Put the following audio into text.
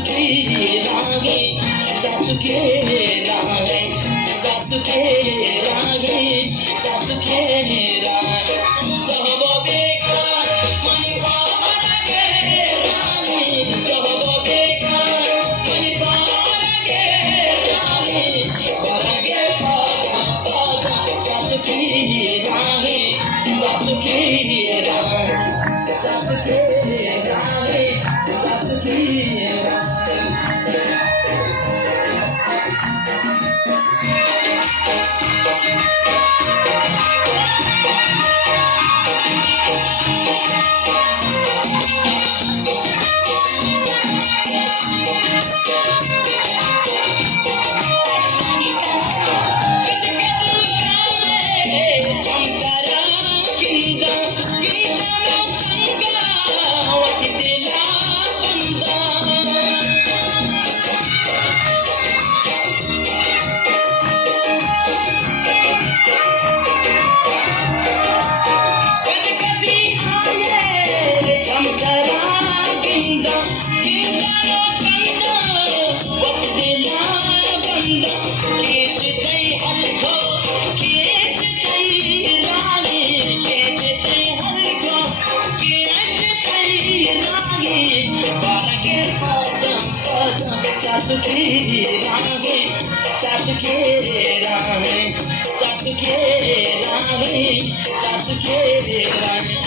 की राहें साथ के राहें साथ के राहें साथ के राहें सहबो बेकार मन पार के राहें सहबो बेकार मन पार के राहें बरगे पागा साथ की राहें साथ के राहें साथ के राहें साथ की साथ के राहें साथ के राहें साथ के राहें साथ के राहें